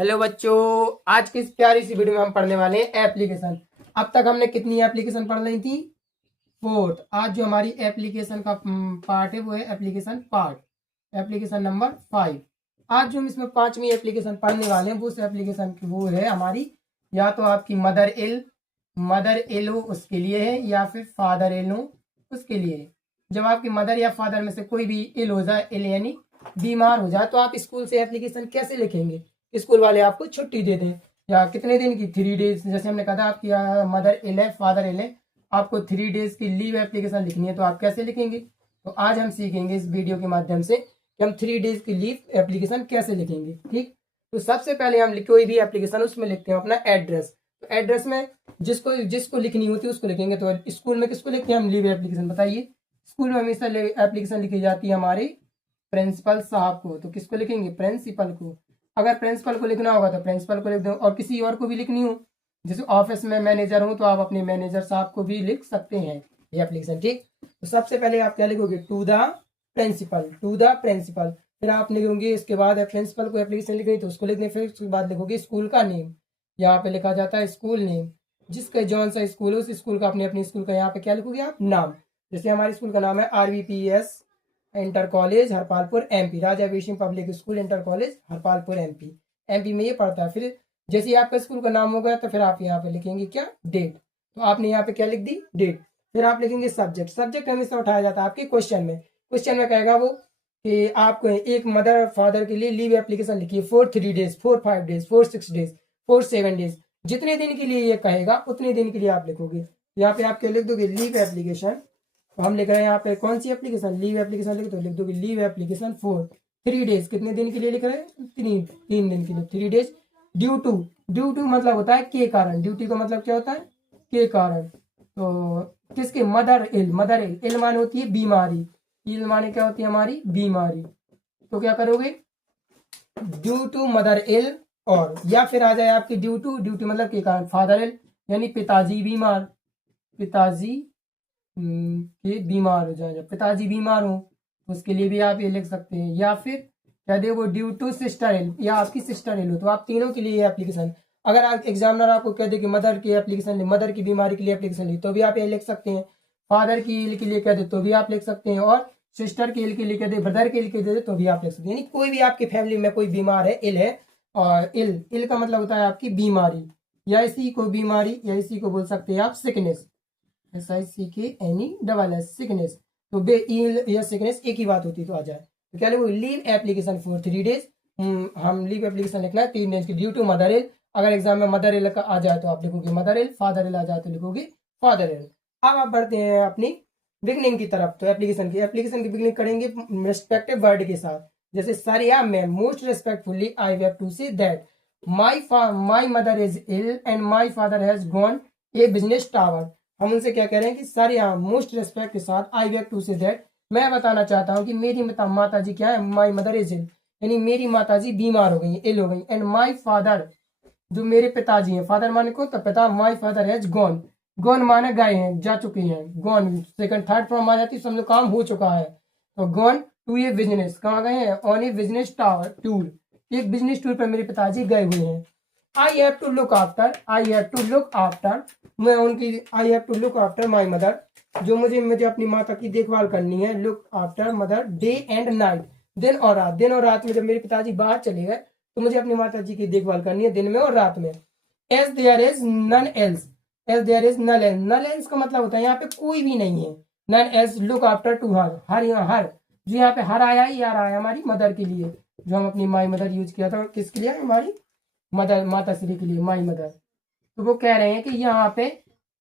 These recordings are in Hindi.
हेलो बच्चों, आज की इस प्यारी सी वीडियो में हम पढ़ने वाले हैं एप्लीकेशन। अब तक हमने कितनी एप्लीकेशन पढ़ ली थी? फोर्थ। आज जो हमारी एप्लीकेशन का पार्ट है वो है एप्लीकेशन पार्ट, एप्लीकेशन नंबर 5। आज जो हम इसमें पांचवी एप्लीकेशन पढ़ने वाले हैं वो उस एप्लीकेशन की वो है हमारी, या तो आपकी मदर एलो उसके लिए है, या फिर फादर एलो उसके लिए है। जब आपकी मदर या फादर में से कोई भी इल हो जाए, इल यानी बीमार हो जाए, तो आप स्कूल से एप्लीकेशन कैसे लिखेंगे? स्कूल वाले आपको छुट्टी दे दें, या कितने दिन की, 3 डेज, जैसे हमने कहा था आपकी मदर इल है, फादर इल है, आपको 3 डेज की लीव एप्लीकेशन लिखनी है, तो आप कैसे लिखेंगे? तो आज हम सीखेंगे इस वीडियो के माध्यम से कि हम 3 डेज की लीव एप्लीकेशन कैसे लिखेंगे। ठीक, तो सबसे पहले हम कोई भी एप्लीकेशन उसमें लिखते हैं अपना एड्रेस। तो एड्रेस में जिसको जिसको लिखनी होती है उसको लिखेंगे। तो स्कूल में किसको लिखते हैं हम लीव एप्लीकेशन, बताइए? स्कूल में हमेशा एप्लीकेशन लिखी जाती है हमारे प्रिंसिपल साहब को, तो किसको लिखेंगे? प्रिंसिपल को। अगर प्रिंसिपल को लिखना होगा तो प्रिंसिपल को लिख दो, और किसी और को भी लिखनी हो, जैसे ऑफिस में मैनेजर हो तो आप अपने मैनेजर साहब को भी लिख सकते हैं ये एप्लीकेशन। ठीक, तो सबसे पहले आप क्या लिखोगे? To the principal, to the principal. फिर आप लिखोगे, इसके बाद प्रिंसिपल को एप्लीकेशन लिख रही तो उसको लिख दें। फिर उसके बाद लिखोगे स्कूल का नेम, यहाँ पे लिखा जाता है स्कूल नेम, जिसका जौन सा स्कूल है उस स्कूल का अपने स्कूल का यहाँ पे क्या लिखोगे आप? नाम। जैसे हमारे स्कूल का नाम है RVPS inter college Harpalpur MP, Raja वेशिंग public school inter college Harpalpur MP में ये पड़ता है। फिर जैसे ही आपका स्कूल का नाम होगा तो फिर आप यहाँ पे लिखेंगे क्या? डेट। तो आपने यहाँ पे क्या लिख दी? डेट। फिर आप लिखेंगे सब्जेक्ट। सब्जेक्ट हमेशा उठाया जाता है आपके क्वेश्चन में कहेगा वो कि आपको एक मदर और फादर के लिए लीव एप्लीकेशन लिखिए for 3 days, for 5 days, for 6 days, for 7 days. जितने दिन के लिए ये कहेगा उतने दिन के लिए आप लिखोगे। यहाँ पे आप क्या लिख दोगे? Leave application. तो हम लिख रहे हैं यहाँ पे कौन सी एप्लीकेशन? लीव एप्लीकेशन लिख दो, लिख दोगे लीव एप्लीकेशन फॉर 3 डेज। कितने दिन के लिए लिख रहे हैं? 3 दिन के लिए, 3 डेज। ड्यू टू मतलब होता है के कारण। ड्यूटी का मतलब क्या होता है? के कारण। तो किसके? मदर इल माने होती है बीमारी, इल माने क्या होती है? हमारी बीमारी। तो क्या करोगे? ड्यू टू मदर इल, और या फिर आ जाए आपकी ड्यूटी मतलब के कारण, फादर इल यानी पिताजी बीमार, पिताजी के बीमार हो जाए, जब पिताजी बीमार हो तो उसके लिए भी आप ये लिख सकते हैं। या फिर क्या देखो, ड्यू टू सिस्टर इल, या आपकी सिस्टर इल हो, तो आप तीनों के लिए एप्लीकेशन। अगर आप एग्जामिनर आपको कह दे कि मदर की एप्लीकेशन, मदर की बीमारी के लिए एप्लीकेशन ली, तो भी आप ये लिख सकते हैं। फादर की इल के लिए कह दे तो भी आप लिख सकते हैं, और सिस्टर के इल के लिए कह दे, ब्रदर के इल के दे तो भी आप लिख सकते हैं। यानी कोई भी आपकी फैमिली में कोई बीमार है, इल है, और इल का मतलब होता है आपकी बीमारी, या इसी को बीमारी, या इसी को बोल सकते हैं आप सिकनेस, SICKNESS, सिकनेस। तो बे इल या सिकनेस एक ही बात होती है। तो आ जाए तो क्या लिखो? Leave application for 3 days. हम लीव एप्लीकेशन लिखना है 3 डेज की, ड्यू टू मदर इल। अगर एग्जाम में मदर इल का आ जाए तो आप लिखोगे मदर इल, फादर इल आ जाए तो लिखोगे फादर इल। अब आप बढ़ते हैं अपनी बिगनिंग की तरफ। तो एप्लीकेशन की बिगनिंग करेंगे रेस्पेक्टिव वर्ड के साथ। जैसे सर या ma'am, most respectfully I have to say that my mother is ill and my father has gone a business tower. हम उनसे क्या कह रहे हैं कि सर या मोस्ट रेस्पेक्ट के साथ I have to say that, मैं बताना चाहता हूँ कि मेरी माता जी क्या है? माई मदर इज इल, यानी मेरी माता जी बीमार हो गई, इल हो गई। एंड माई फादर, जो मेरे पिताजी हैं, फादर माने को तो पिता, माई फादर हैज गॉन, गॉन माने गए हैं, जा चुके हैं, गॉन सेकंड थर्ड फॉर्म आ जाती है, समझो काम हो चुका है। तो गॉन टू ए बिजनेस, कहाँ गए हैं? On a business tower tour, एक बिजनेस टूर पर मेरे पिताजी गए हुए हैं। I have to look after, मैं उनकी, I have to look after my mother, जो मुझे अपनी माता की देखभाल करनी है। Look after mother day and night, दिन और रात। दिन और रात में जब मेरे पिताजी बाहर चले गए तो मुझे अपनी माता जी की देखभाल करनी है, दिन में और रात में। As there is none else, as there is null else, null else का मतलब होता है यहाँ पे कोई भी नहीं है। None else look after to her, her यहाँ हर, जो यहाँ पे हर आया ही आ रहा है हमारी मदर के लिए, जो हम अपनी माई मदर यूज किया था, किसके लिए? हमारी मदर, माता श्री के लिए, माई मदर। तो वो कह रहे हैं कि यहाँ पे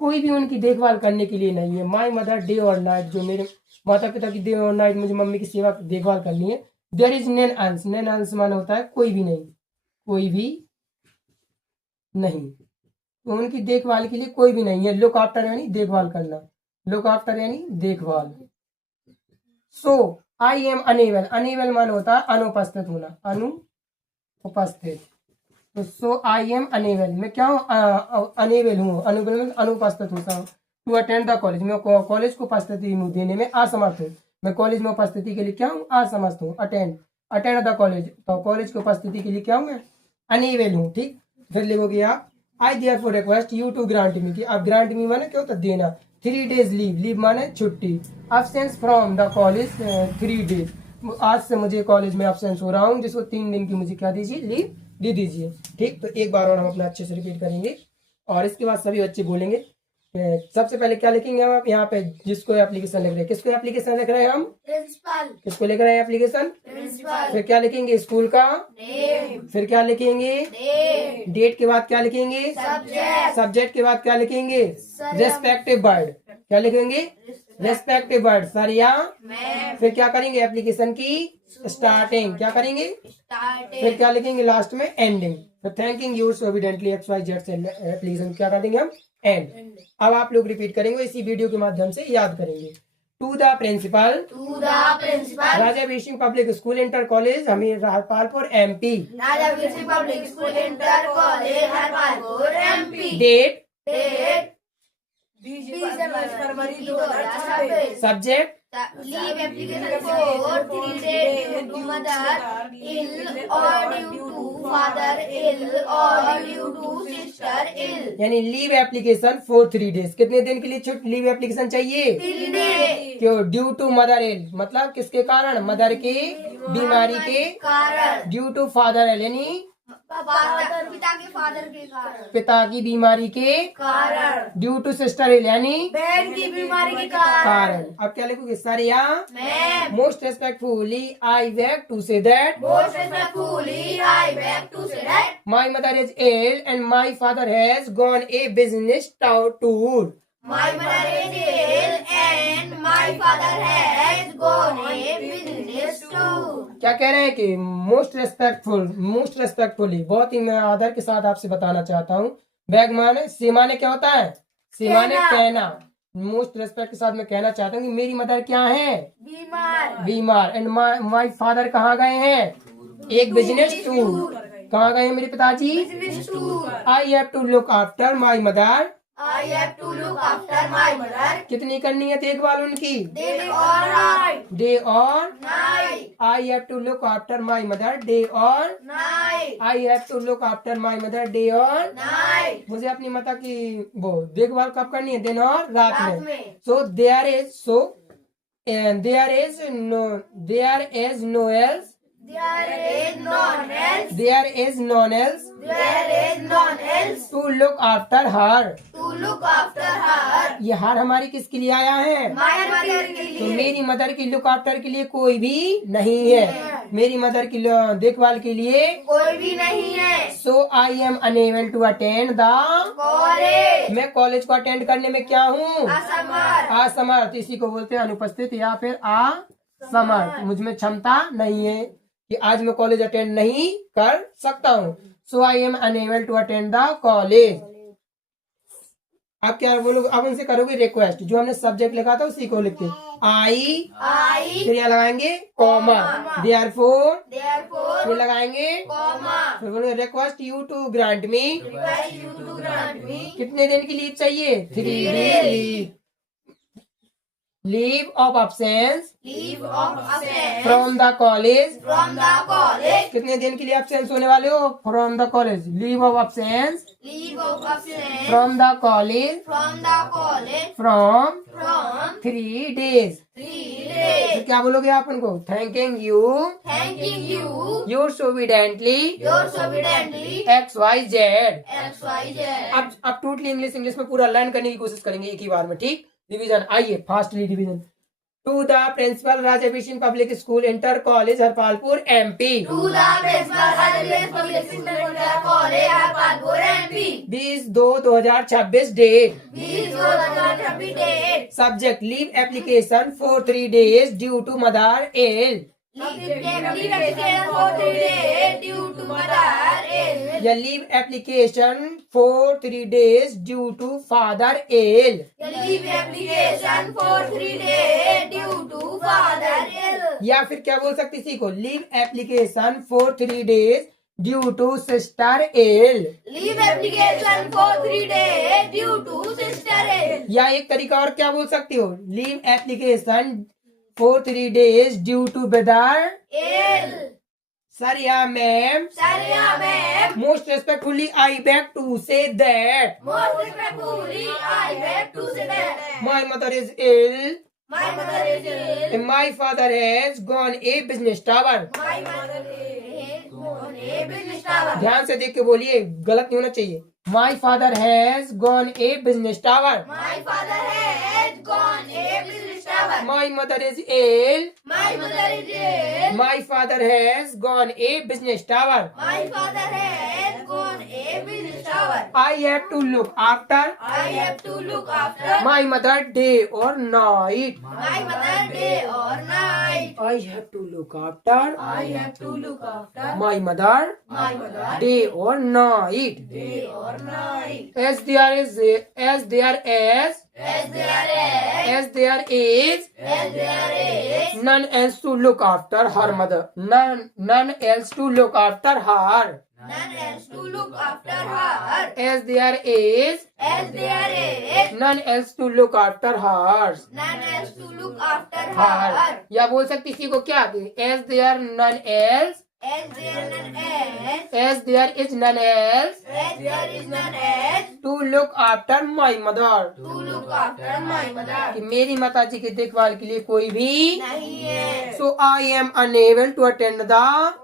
कोई भी उनकी देखभाल करने के लिए नहीं है। माई मदर डे और नाइट, जो मेरे माता पिता की डे और नाइट मुझे मम्मी की सेवा देखभाल करनी है। देयर इज नेन अंस, नेन अंस माना होता है कोई भी नहीं, कोई भी नहीं, तो उनकी देखभाल के लिए कोई भी नहीं है। लुक आफ्टर यानी देखभाल करना, लुक आफ्टर यानी देखभाल। सो आई एम अनेबल, अनेबल माना होता है अनुपस्थित होना, अनुपस्थित। तो सो आई एम अनेबल, मैं क्या हूँ? अनेबल हूँ, अनेबल में अनुपस्थित होता हूँ। टू अटेंड द कॉलेज, मैं कॉलेज को उपस्थिति देने में असमर्थ हूँ। मैं कॉलेज में उपस्थिति के लिए क्या हूँ? असमर्थ हूँ। अटेंड द कॉलेज, तो कॉलेज की उपस्थिति के लिए क्या हूँ मैं? अनेबल हूँ, ठीक। फिर लिखोगे आप I therefore request you to grant me, कि अब ग्रांट मी माने क्या होता है, देना। 3 days लीव, लीव माने छुट्टी। Absence from the college 3 days, आज से मुझे कॉलेज में अब्सेंस हो रहा हूँ, जिसको 3 दिन की मुझे क्या दीजिए, लीव दे दीजिए, ठीक। तो एक बार और हम अपना अच्छे से रिपीट करेंगे और इसके बाद सभी बच्चे बोलेंगे। सबसे पहले क्या लिखेंगे हम यहाँ पे, जिसको एप्लीकेशन लिख रहे हैं, किसको एप्लीकेशन लिख रहे हैं हम, प्रिंसिपल। किसको लिख रहे हैं एप्लीकेशन, प्रिंसिपल। फिर क्या लिखेंगे, स्कूल का नेम। फिर क्या लिखेंगे, डेट। डेट के बाद क्या लिखेंगे, सब्जेक्ट। सब्जेक्ट के बाद क्या लिखेंगे, सर, रेस्पेक्टिव वर्ड, क्या लिखेंगे, रेस्पेक्टिव वर्ड सर या मैम। फिर क्या करेंगे, एप्लीकेशन की स्टार्टिंग, क्या करेंगे, स्टार्टिंग। फिर क्या लिखेंगे लास्ट में, एंडिंग। फिर थैंकिंग यूर्स एविडेंटली XYZ से एप्लीकेशन क्या कर देंगे हम, एंड। अब आप लोग रिपीट करेंगे, इसी वीडियो के माध्यम से याद करेंगे। To the principal, to the principal, Raja Veer public school inter college Hamir Harpalpur MP। Raja Veer Singh public school inter college Harpalpur MP। Date, date 20 फरवरी 2026। Subject, leave application for 3 days to mother ill और ड्यू टू फादर इल और ड्यू टू सिस्टर इल। यानी लीव एप्लीकेशन फॉर 3 days, कितने दिन के लिए छुट्टी लीव एप्लीकेशन चाहिए, 3 days। क्यों, ड्यू टू मदर इल मतलब किसके कारण, मदर के बीमारी के कारण। ड्यू टू फादर इल यानी पिता के फादर के कारण। पिता की बीमारी के कारण। ड्यू टू सिस्टर इल यानी बहन की बीमारी के कारण। कारण। अब क्या लिखोगे, सर या ma'am. Most respectfully I beg to say that Most respectfully, I beg to say that my mother is ill and my father has gone a business tour. my mother is ill and my father has gone a business tour. क्या कह रहे हैं कि मोस्ट रेस्पेक्टफुली, बहुत ही मैं आदर के साथ आपसे बताना चाहता हूँ। बैग माने से माने क्या होता है, से माने कहना। मोस्ट रेस्पेक्ट के साथ मैं कहना चाहता हूँ कि मेरी मदर क्या है, बीमार एंड माई फादर कहाँ गए हैं, एक बिजनेस टूर। कहाँ गए हैं मेरे पिताजी, Business tour. I have to look after my mother. I have to look after my mother कितनी करनी है देखभाल उनकी, day or night. डे और Night. I have to look after my mother day और Night. I have to look after my mother day और Night. मुझे अपनी माता की वो देखभाल कब करनी है, दिन और रात रात में। में। So there is no else There is none else. There is none else There is none else to look after her. to look after her. ये हर हमारी किसके लिए आया है, My mother के तो लिए। मेरी मदर की लुक आफ्टर के लिए कोई भी नहीं है, मेरी मदर की देखभाल के लिए। कोई भी नहीं है। So I am unable to attend the, college. मैं कॉलेज को अटेंड करने में क्या हूँ, असमर्थ। असमर्थ। इसी को बोलते हैं अनुपस्थित या फिर असमर्थ। मुझ में क्षमता नहीं है कि आज मैं कॉलेज अटेंड नहीं कर सकता हूँ। So I am unable to attend the college. अब क्या बोलोगे, अब उनसे करोगे रिक्वेस्ट, जो हमने सब्जेक्ट लिखा था उसी को लिखते आई फिर यहाँ लगाएंगे कॉमा, देयरफॉर Therefore, फिर लगाएंगे, comma, फिर बोलेंगे request you to grant me. request you to grant me कितने दिन की लीव चाहिए, 3 days leave. Leave of absence leave of absence from the college. from the college. कितने दिन के लिए absence होने वाले हो, from the college. Leave of absence Leave of absence from the college from the college from from 3 days। 3 days. तो क्या बोलोगे आप उनको, thanking you Thanking you, your obediently yours obediently, XYZ। XYZ. अब टोटली इंग्लिश में पूरा लर्न करने की कोशिश करेंगे एक ही बार में, ठीक। डिवीजन आइए fastly division. To the principal Raja Veer public school inter college Harpalpur MP। To the principal Rajavirs Public School Inter College Harpalpur MP. 20/2/2026 date. 20/2026 date. Subject leave application for 3 days due to mother ill. Leave application for 3 days due to mother ill. या leave application for 3 days due to father ill. Leave application for 3 days due to father ill. या फिर क्या बोल सकते इसी को, leave application for 3 days due to sister ill. Leave application for 3 days due to sister ill. या एक तरीका और क्या बोल सकती हो, leave application for 3 days due to brother Ill. Sariya ma'am. Sariya ma'am. Most respectfully, I beg to say that Most respectfully, I beg to say that my mother is ill my mother is ill. and my father has gone a business tower. My mother is on a business tower. ध्यान से देख के बोलिए, गलत नहीं होना चाहिए. My father has gone a business tower. My father has gone a business tower. My mother is ill. My mother is ill. My father has gone a business tower. My father has gone a business tower. I have to look after I have to look after my mother day or night. my mother day or night. I have to look after I have to look after my mother my mother day or night. day or night. As there is As there is none else to look after her mother. None else to look after her. none else to look after her. As there is none else to look after hers. none else to look after her. her. या बोल सकती इसी को क्या? As there none else. As there none else. As there is none else As there is none else to look after my mother. to look after my mother. कि मेरी माता जी की देखभाल के लिए कोई भी नहीं है. So I am unable to attend the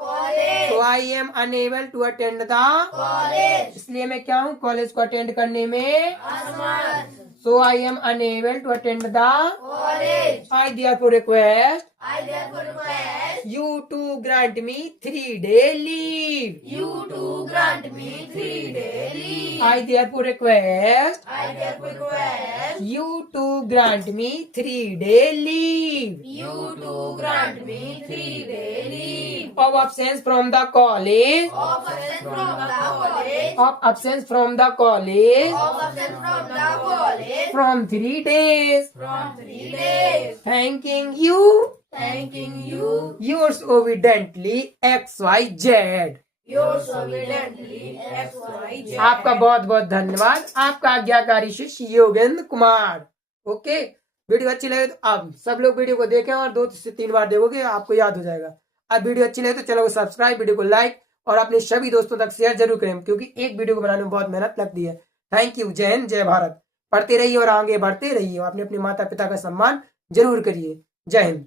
College. So I am unable to attend the College. इसलिए मैं क्या हूँ? कॉलेज को अटेंड करने में असमर्थ. So I am unable to attend the College. I therefore request I therefore request you to grant me 3-day leave. you to grant me 3-day leave. I therefore request I therefore request you to grant me 3-day leave you to grant me 3-day leave. of absence from the college. Of absence from the college. Of absence from the college Of absence from the college. from 3 days. From 3 days. Thanking you. Thanking you. Yours obediently XYZ. Yours obediently XYZ. आपका बहुत बहुत धन्यवाद. आपका आज्ञाकारी शिष्य योगेंद्र कुमार. ओके, वीडियो अच्छी लगे तो आप सब लोग वीडियो को देखें और 2 से 3 बार देखोगे आपको याद हो जाएगा. अब वीडियो अच्छी लगे तो चलो सब्सक्राइब, वीडियो को लाइक और अपने सभी दोस्तों तक शेयर जरूर करें, क्योंकि एक वीडियो को बनाने में बहुत मेहनत लगती है. Thank you. जय हिंद, जय भारत. पढ़ते रहिए और आगे बढ़ते रहिए. अपने अपने माता पिता का सम्मान जरूर करिए. जय हिंद.